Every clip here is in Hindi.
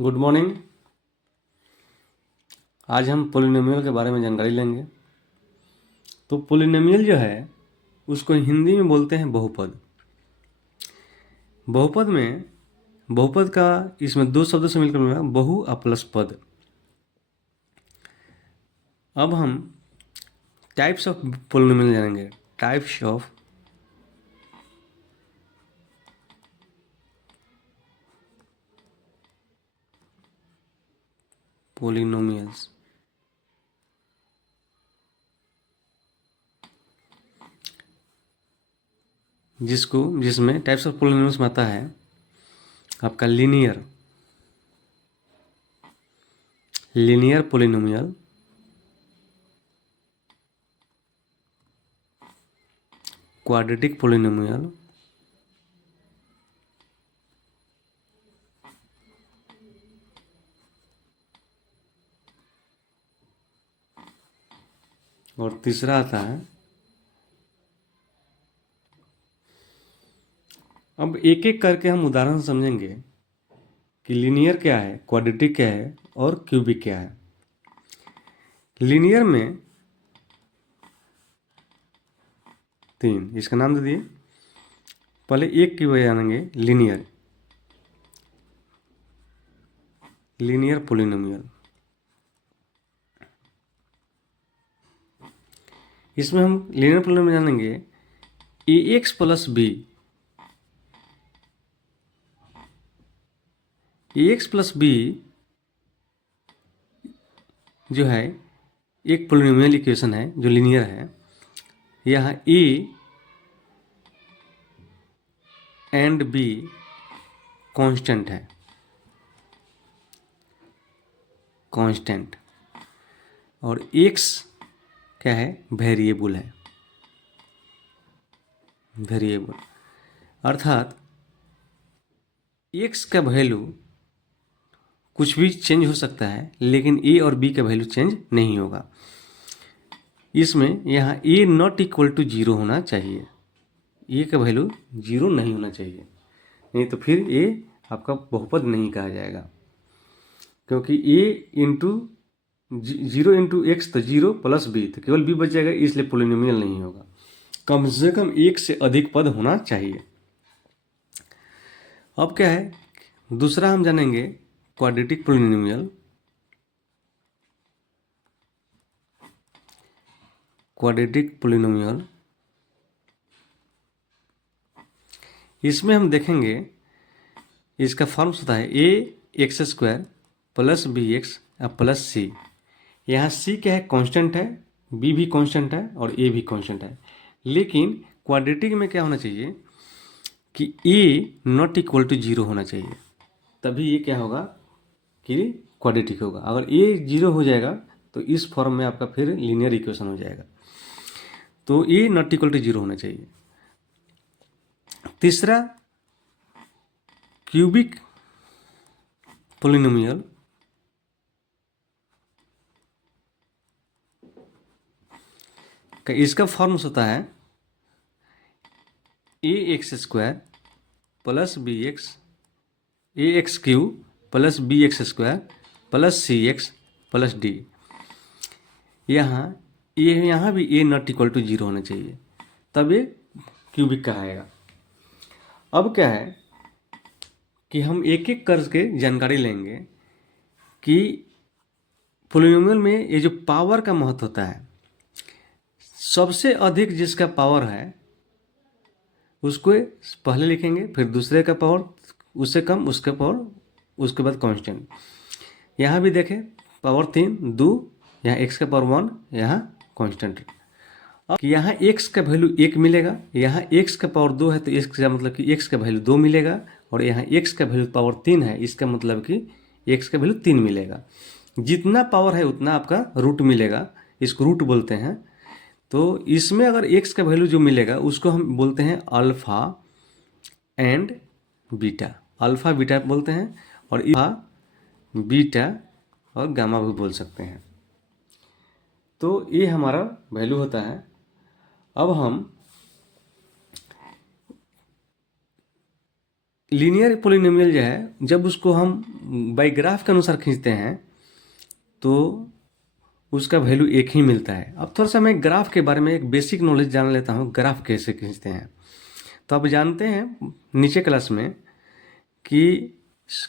Good morning. आज हम पोलिनोमियल के बारे में जानकारी लेंगे। तो पोलिनोमियल जो है उसको हिंदी में बोलते हैं बहुपद। बहुपद का इसमें दो शब्दों से मिलकर बना बहु प्लस पद। अब हम टाइप्स ऑफ पोलिनोमियल जानेंगे। Types of polynomials. जिसमें टाइप्स ऑफ पोलिनोमियल्स में आता है आपका लीनियर पोलिनोमियल, क्वाड्रेटिक पोलिनोमियल, और तीसरा आता है, अब एक एक करके हम उदाहरण समझेंगे कि लीनियर क्या है, क्वाड्रेटिक क्या है और क्यूबिक क्या है। लीनियर में 3, इसका नाम दे दिए। पहले एक की वजह जानेंगे, लीनियर पोलिनोमियल। इसमें हम लीनियर पोलिनोमियल जानेंगे ax plus b. ax plus b जो है एक पोलिनोमियल इक्वेशन है जो लीनियर है। यहाँ a एंड b कांस्टेंट है, कांस्टेंट, और x क्या है, वेरिएबल है, वेरिएबल। अर्थात x का वैल्यू कुछ भी चेंज हो सकता है लेकिन a और b का वैल्यू चेंज नहीं होगा। इसमें यहाँ a नॉट इक्वल टू 0 होना चाहिए, a का वैल्यू 0 नहीं होना चाहिए, नहीं तो फिर a आपका बहुपद नहीं कहा जाएगा। क्योंकि a इंटू 0 इंटू एक्स तो 0 प्लस b, तो केवल b बच जाएगा, इसलिए पोलिनोमियल नहीं होगा। कम से कम एक से अधिक पद होना चाहिए। अब क्या है, दूसरा हम जानेंगे क्वाड्रेटिक पोलिनोमियल। क्वाड्रेटिक पोलिनोमियल, इसमें हम देखेंगे इसका फॉर्म होता है a x square plus b x plus c. यहाँ c क्या है, कांस्टेंट है, b भी कांस्टेंट है और a भी कांस्टेंट है। लेकिन क्वाड्रेटिक में क्या होना चाहिए कि a नॉट इक्वल टू 0 होना चाहिए, तभी ये क्या होगा कि क्वाड्रेटिक होगा। अगर a 0 हो जाएगा तो इस फॉर्म में आपका फिर लीनियर इक्वेशन हो जाएगा। तो a नॉट इक्वल टू 0 होना चाहिए। तीसरा क्यूबिक पोलिनोमियल, का इसका फॉर्म होता है a x square plus b x, a x cube plus b x square plus c x plus d. यहाँ भी ए नॉट इक्वल टू 0 होना चाहिए, तब ये क्यूबिक कहाएगा। अब क्या है कि हम एक एक करके जानकारी लेंगे कि पोलिनोमियल में ये जो पावर का महत्व होता है, सबसे अधिक जिसका पावर है उसको पहले लिखेंगे, फिर दूसरे का पावर, उससे कम उसका पावर, उसके बाद कांस्टेंट। यहाँ भी देखें पावर 3 2, यहाँ x का पावर 1, यहाँ कांस्टेंट। अब यहाँ x का वैल्यू 1 मिलेगा, यहाँ x का पावर 2 है तो इसका मतलब कि x का वैल्यू 2 मिलेगा, और यहाँ x का वैल्यू पावर 3 है, इसका मतलब कि x का वैल्यू 3 मिलेगा। जितना पावर है उतना आपका रूट मिलेगा, इसको रूट बोलते हैं। तो इसमें अगर x का वैल्यू जो मिलेगा उसको हम बोलते हैं alpha and beta, alpha beta बोलते हैं, और बीटा और गामा भी बोल सकते हैं। तो ये हमारा वैल्यू होता है। अब हम लीनियर पोलिनोमियल जो है जब उसको हम बाई ग्राफ के अनुसार खींचते हैं तो उसका वैल्यू एक ही मिलता है। अब थोड़ा सा मैं ग्राफ के बारे में एक बेसिक नॉलेज जान लेता हूँ, ग्राफ कैसे खींचते हैं। तो आप जानते हैं नीचे क्लास में कि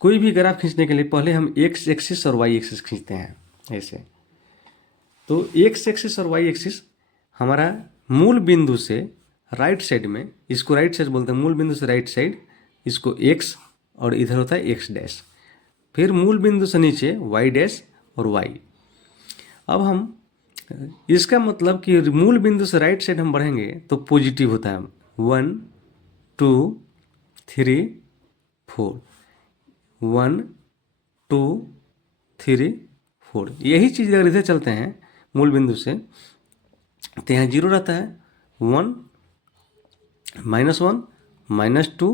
कोई भी ग्राफ खींचने के लिए पहले हम एक्स एक्सिस और वाई एक्सिस खींचते हैं ऐसे। तो एक्स एक्सिस और वाई एक्सिस हमारा मूल बिंदु से राइट साइड में, इसको राइट साइड बोलते हैं, मूल बिंदु से राइट साइड इसको एक्स और इधर होता है एक्स डैश, फिर मूल बिंदु से नीचे वाई डैश और वाई। अब हम इसका मतलब कि मूल बिंदु से राइट साइड हम बढ़ेंगे तो पॉजिटिव होता है 1 2 3 4, 1 2 3 4। यही चीज़ अगर इधर चलते हैं मूल बिंदु से तो यहाँ 0 रहता है, 1 -1 -2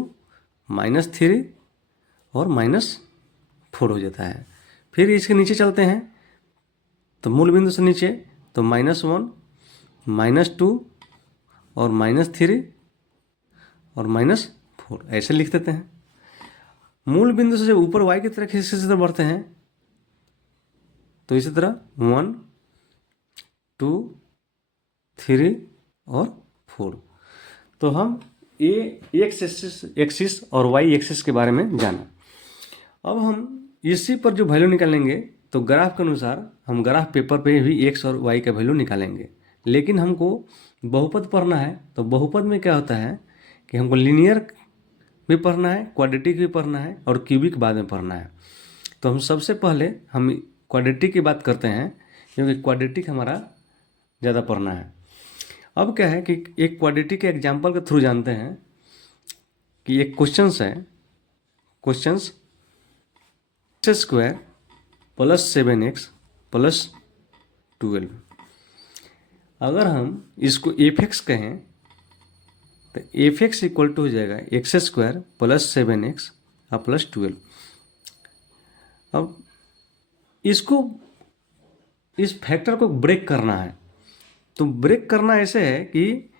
-3 और -4 हो जाता है। फिर इसके नीचे चलते हैं तो मूल बिंदु से नीचे तो -1 -2 और -3 और -4 ऐसे लिख देते हैं। मूल बिंदु से जब ऊपर y की तरफ इसी तरह बढ़ते हैं तो इसी तरह 1 2 3 और 4। तो हम एक्स एक्सिस और वाई एक्सिस के बारे में जाना। अब हम इसी पर जो वैल्यू निकालेंगे तो ग्राफ के अनुसार हम ग्राफ पेपर पे भी एक्स और वाई का वैल्यू निकालेंगे। लेकिन हमको बहुपद पढ़ना है तो बहुपद में क्या होता है कि हमको लीनियर भी पढ़ना है, क्वाड्रेटिक भी पढ़ना है और क्यूबिक बाद में पढ़ना है। तो हम सबसे पहले हम क्वाड्रेटिक की बात करते हैं क्योंकि क्वाड्रेटिक हमारा ज़्यादा पढ़ना है। अब क्या है कि एक क्वाड्रेटिक के एग्जाम्पल के थ्रू जानते हैं कि एक क्वेश्चंस है, क्वेश्चंस x² + 7x + 12। अगर हम इसको f(x) कहें तो f(x) इक्वल टू हो जाएगा x² + 7x + 12। अब इसको, इस फैक्टर को ब्रेक करना है। तो ब्रेक करना ऐसे है कि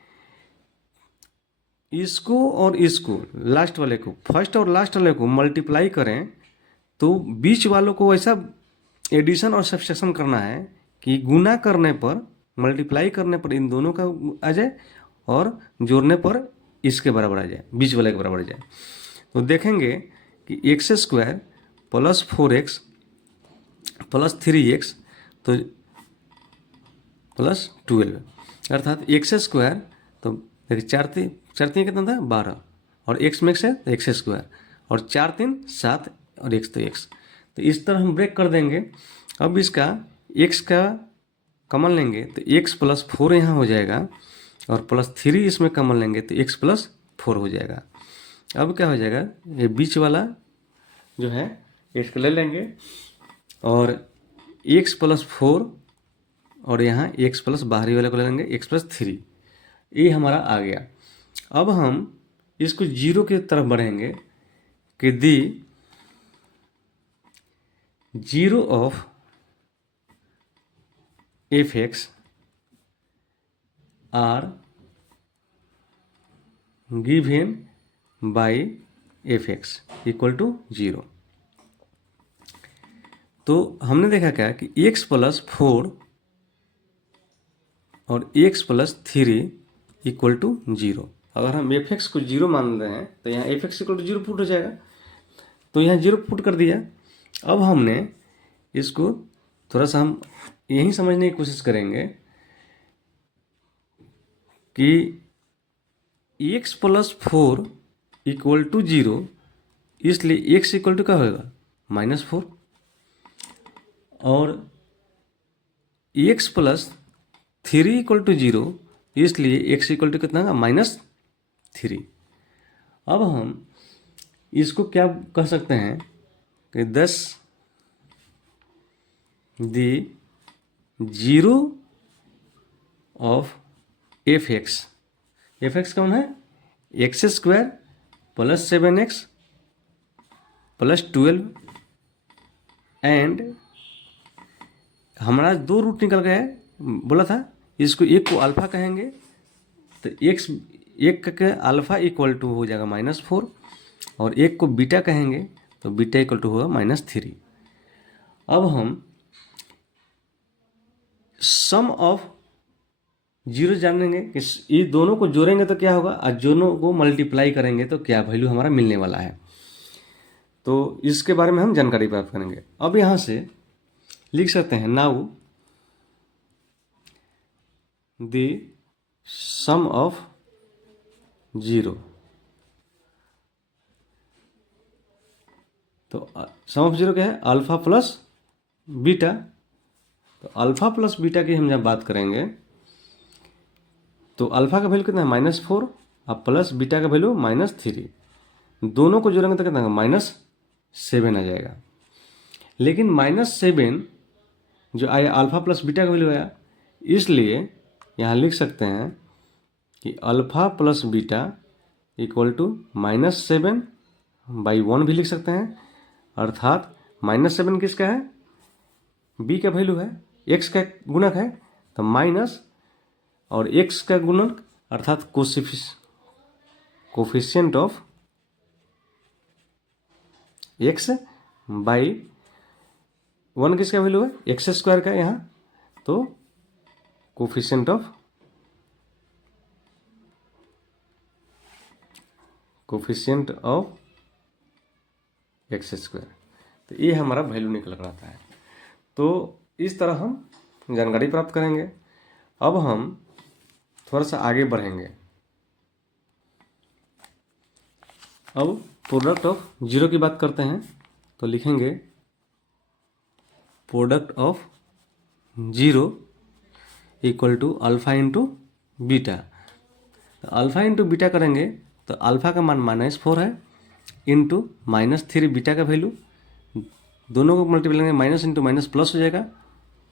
इसको और इसको, लास्ट वाले को, फर्स्ट और लास्ट वाले को मल्टीप्लाई करें तो बीच वालों को ऐसा एडिशन और सब्सट्रैक्शन करना है कि गुना करने पर, मल्टीप्लाई करने पर इन दोनों का आ जाए और जोड़ने पर इसके बराबर आ जाए, बीच वाले के बराबर आ जाए। तो देखेंगे कि x² + 4x + 3x तो +12, अर्थात x² तो देखिए 4 3 कितना था 12 और x में से x² और 4 3 7 और x तो x। तो इस तरह हम ब्रेक कर देंगे। अब इसका x का कॉमन लेंगे तो x + 4 यहाँ हो जाएगा और +3 इसमें कॉमन लेंगे तो x + 4 हो जाएगा। अब क्या हो जाएगा, ये बीच वाला जो है इसको ले लेंगे और x + 4 और यहाँ x+ बाहरी वाले को ले लेंगे x + 3, ये हमारा आ गया। अब हम इसको 0 की तरफ बढ़ेंगे कि the 0 of f(x) are given by f(x) equal to 0। तो हमने देखा क्या कि x + 4 और x + 3 इक्वल टू 0। अगर हम f(x) को 0 मान रहे हैं तो यहाँ f(x) इक्वल टू 0 पुट हो जाएगा। तो यहाँ 0 पुट कर दिया। अब हमने इसको थोड़ा सा हम यही समझने की कोशिश करेंगे कि x + 4 इक्वल टू 0, इसलिए x इक्वल टू क्या होगा -4 और x + 3 इक्वल टू 0, इसलिए x इक्वल टू कितना होगा -3। अब हम इसको क्या कह सकते हैं कि 10 दी 0 ऑफ f(x). f(x) कौन है, x² + 7x + 12 एंड हमारा 2 रूट निकल गया है, बोला था इसको एक को अल्फा कहेंगे तो एक का अल्फा इक्वल टू हो जाएगा -4 और एक को बीटा कहेंगे तो बीटा इक्वल टू होगा -3। अब हम सम ऑफ जीरो जानेंगे कि ये दोनों को जोड़ेंगे तो क्या होगा और दोनों को मल्टीप्लाई करेंगे तो क्या वैल्यू हमारा मिलने वाला है। तो इसके बारे में हम जानकारी प्राप्त करेंगे। अब यहाँ से लिख सकते हैं now the sum of zero. तो सम ऑफ जीरो क्या है? Alpha plus beta. तो अल्फा प्लस बीटा की हम जब बात करेंगे तो अल्फा का वैल्यू कितना है? -4 और प्लस बीटा का वैल्यू -3। दोनों को जोड़ेंगे तो कितना होगा? -7 आ जाएगा। लेकिन -7 जो आया अल्फा प्लस बीटा का वैल्यू आया, इसलिए यहाँ लिख सकते हैं कि alpha plus beta equal to -7/1 भी लिख सकते हैं। अर्थात -7 किसका है? बी का वैल्यू है, एक्स का गुणक है, तो माइनस और एक्स का गुणक अर्थात कोफिशिएंट ऑफ एक्स बाई 1 किसका वैल्यू है? एक्स स्क्वायर का यहाँ, तो कोफिशिएंट ऑफ एक्स स्क्वायर। तो ये हमारा वैल्यू निकल कर आता है। तो इस तरह हम जानकारी प्राप्त करेंगे। अब हम थोड़ा सा आगे बढ़ेंगे। अब प्रोडक्ट ऑफ जीरो की बात करते हैं तो लिखेंगे product of zero equal to alpha into beta. तो अल्फा इंटू बीटा करेंगे तो अल्फा का मान -4 है इंटू -3 बीटा का वैल्यू, दोनों को मल्टीप्लाई करेंगे माइनस इंटू माइनस प्लस हो जाएगा,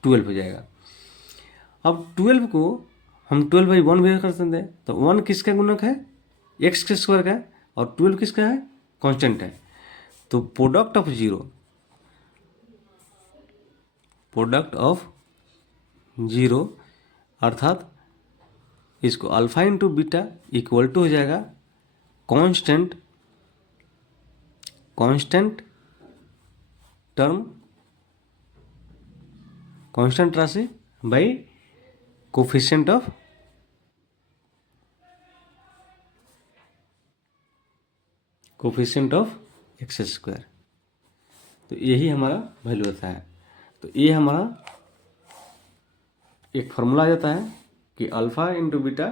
12 हो जाएगा। अब 12 को हम 12/1 भी कर सकते हैं। तो 1 किसका गुणक है? एक्स के स्क्वायर का, और 12 किसका है? कांस्टेंट है। तो प्रोडक्ट ऑफ जीरो अर्थात इसको alpha into beta equal to हो जाएगा कांस्टेंट राशि by coefficient of x square. तो यही हमारा वैल्यू होता है। तो ये हमारा एक फार्मूला आ जाता है कि अल्फा इंटू बीटा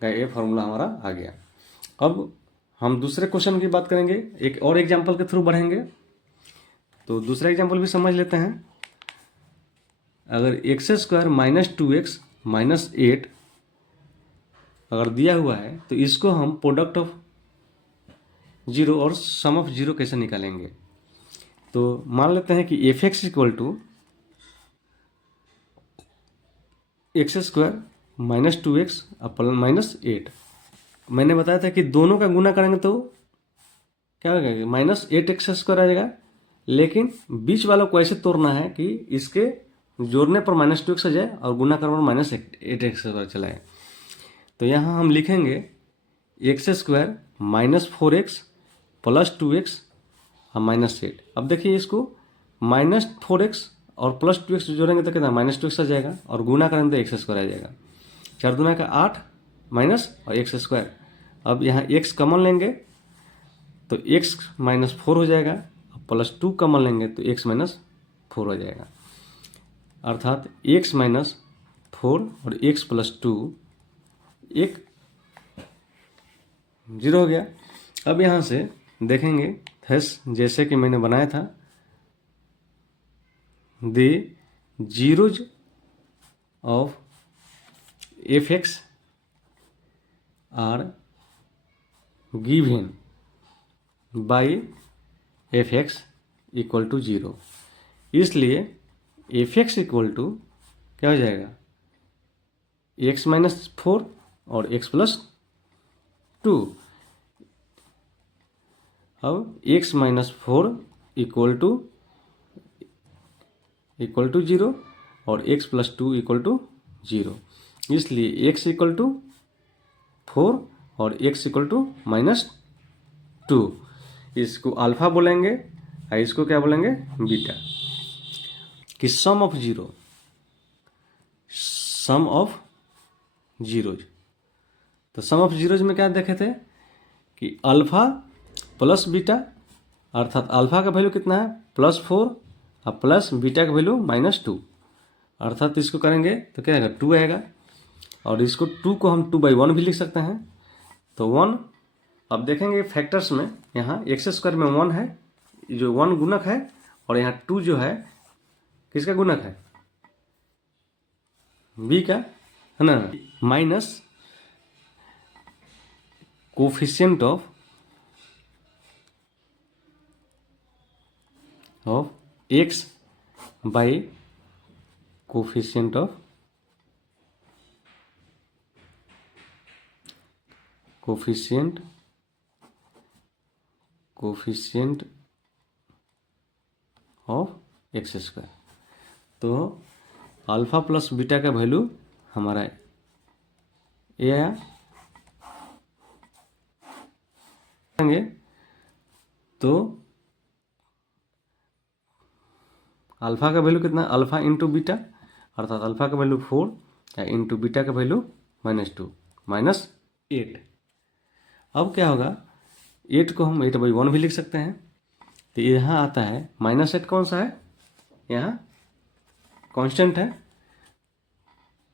का ये फार्मूला हमारा आ गया। अब हम दूसरे क्वेश्चन की बात करेंगे, एक और एग्जाम्पल के थ्रू बढ़ेंगे। तो दूसरा एग्जाम्पल भी समझ लेते हैं। अगर एक्स स्क्वायर -2x -8 अगर दिया हुआ है तो इसको हम प्रोडक्ट ऑफ जीरो और सम ऑफ जीरो कैसे निकालेंगे। तो मान लेते हैं कि f(x) equal to x square -2x -8। मैंने बताया था कि दोनों का गुना करेंगे तो क्या होगा? -8x² आ जाएगा। लेकिन बीच वालों को ऐसे तोड़ना है कि इसके जोड़ने पर -2x आ जाए और गुना करने पर -8x² चला जाए। तो यहाँ हम लिखेंगे x² -4x + 2x और -8। अब देखिए इसको -4x और +2x जोड़ेंगे तो कितना? -2x आ जाएगा और गुना करेंगे तो x² आ जाएगा। 4 दूना का 8 माइनस और x²। अब यहाँ x कॉमन लेंगे तो x -4 हो जाएगा, +2 कॉमन लेंगे तो x -4 हो जाएगा। अर्थात x -4 और x + 2 एक 0 हो गया। अब यहाँ से देखेंगे जैसे कि मैंने बनाया था, the zeros of f(x) are given by f(x) equal to 0। इसलिए f(x) इक्वल टू क्या हो जाएगा? x -4 और x + 2। अब x -4 इक्वल टू 0 और x + 2 इक्वल टू 0। इसलिए x इक्वल टू 4 और x इक्वल टू -2। 2, इसको अल्फा बोलेंगे और इसको क्या बोलेंगे, बीटा। कि सम ऑफ जीरोज, तो सम ऑफ जीरोज में क्या देखे थे कि अल्फा प्लस बीटा, अर्थात अल्फा का वैल्यू कितना है +4 और प्लस बीटा का वैल्यू -2, अर्थात इसको करेंगे तो क्या आएगा 2 आएगा। और इसको 2 को हम 2/1 भी लिख सकते हैं, तो 1। अब देखेंगे फैक्टर्स में, यहाँ x² में 1 है, जो 1 गुणक है, और यहाँ 2 जो है किसका गुणक है, b का, है ना, minus coefficient of x by coefficient of x²। तो अल्फा प्लस बीटा का वैल्यू हमारा ये आया, तो अल्फा का वैल्यू कितना, अल्फा इंटू बीटा, अर्थात अल्फा का वैल्यू 4 या इंटू बीटा का वैल्यू -2 -8। अब क्या होगा, 8 को हम 8/1 भी लिख सकते हैं, तो यहाँ आता है -8 कौन सा है, यहाँ कांस्टेंट है,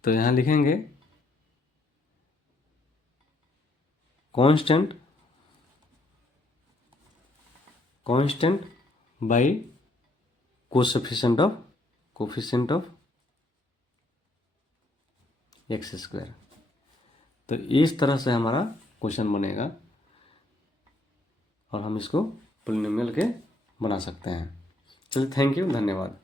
तो यहाँ लिखेंगे constant by coefficient of x²। तो इस तरह से हमारा क्वेश्चन बनेगा और हम इसको पॉलिनोमियल के बना सकते हैं। चलिए, थैंक यू, धन्यवाद।